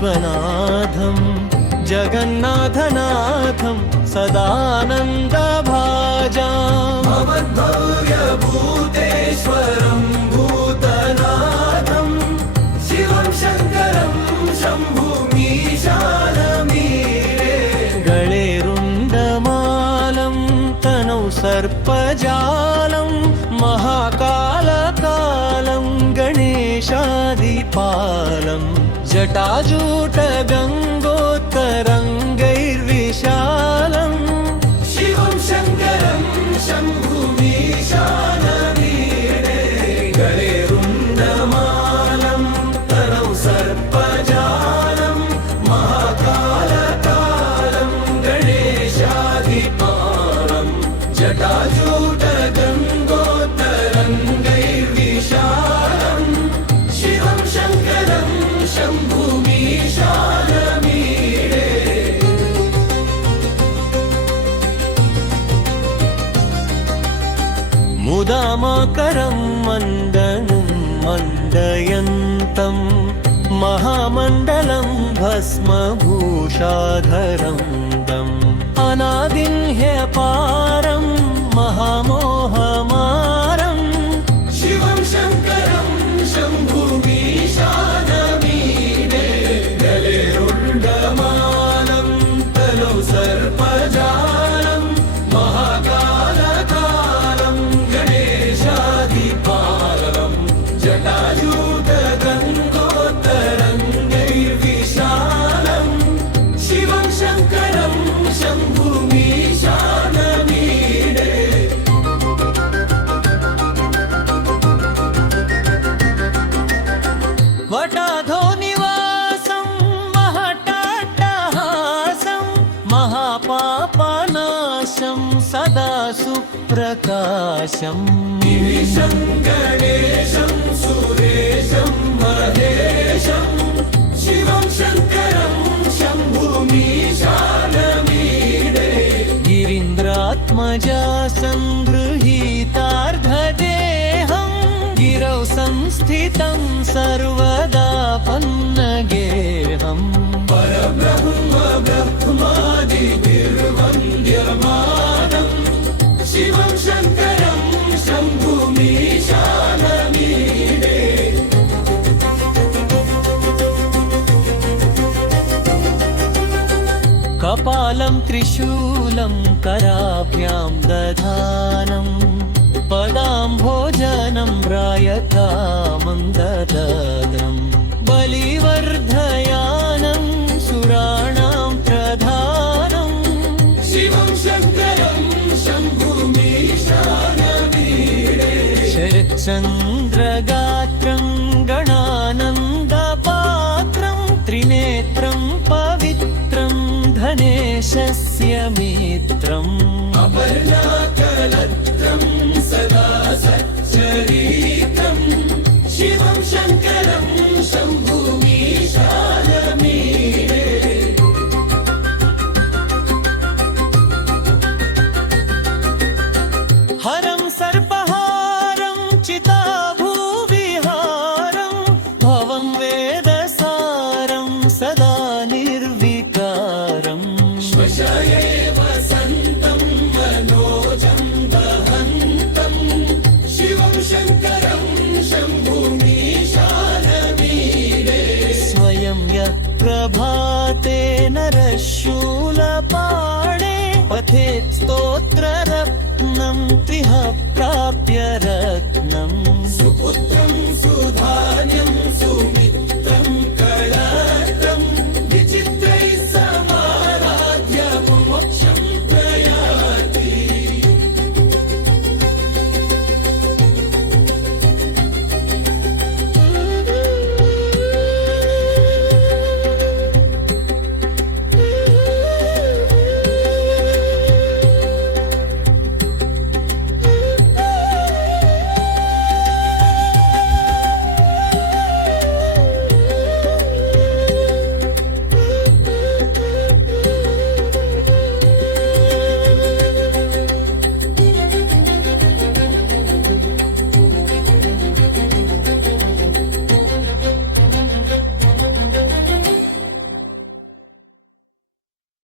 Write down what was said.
विश्वनाथं जगन्नाथनाथं सदानन्दभाजाम् भवद्भव्यभूतेश्वरं भूतनाथं शिवं शङ्करं शम्भुमीशानमीरे गळे रुण्डमालं तनौ सर्पजालं महाकालकालं गणेशादिपालं जटाजूटगङ्गोत्तरङ्गैर्विशालम् शिवं शङ्करं शम्भुमीशानमीरे गळे रुण्डमालं तनौ सर्पजालं महाकालकालं गणेशादिपालं जटाजूटगङ्गोत्तरङ्गैर्विशालम् शिवं शङ्करं शम्भुमीशानमीरे मुदामाकरं मण्डनं मण्डयन्तं महामण्डलं भस्मभूषाधरं दम् अनादिं ह्यपारं महामोहमारं शिवं शङ्करं शम्भुमीशानमीरे गले रुण्डमालं तनौ सर्पजालं महाकालकालं गणेशादिपालं जटाजूटगङ्गोत्तरङ्गैर्विशालं शिवं शङ्करं शम्भुमीशानमीरे वटाधो निवासं महटाट्टहासं महापापनाशं सदा सुप्रकाशम् गिरिशं गणेशं सुरेशं महेशं शिवं शङ्करं शम्भुमीशानमीरे गिरीन्द्रात्मजा सङ्गृहीतार्धदेहं गिरौ संस्थितं सर्वदा पन्नगेहम् परब्रह्म ब्रह्मादिभिर्वन्द्यमानं शिवं शङ्करं शम्भुमीशानमीरे कपालं त्रिशूलं कराभ्यां दधानं पदाम्भोजनं रायतामन्ददनं बलिवर्धयानं सुराणां प्रधानं शिवं शङ्करं शम्भुमीशानमीरे शरच्चन्द्रगात्रं गणानन्दपात्रं त्रिनेत्रं पवित्रं धनेशस्य मित्रम् अपर्णाकलत्रं सदा सच्चरित्रं शिवं शङ्करं शम्भुमीशानमीरे हरं सर्पहारं चिताभूविहारं भवं वेदसारं सदा निर्विकारम् श्वशये वसन्तं मनोजं दहन्तं शिवं शङ्करं शम्भुमीशानमीरे स्वयं यः प्रभाते नरशूलपाणे पठेत् स्तोत्ररत्नं त्रिह प्राप्य रत्नम् सुपुत्रं सुधान्यं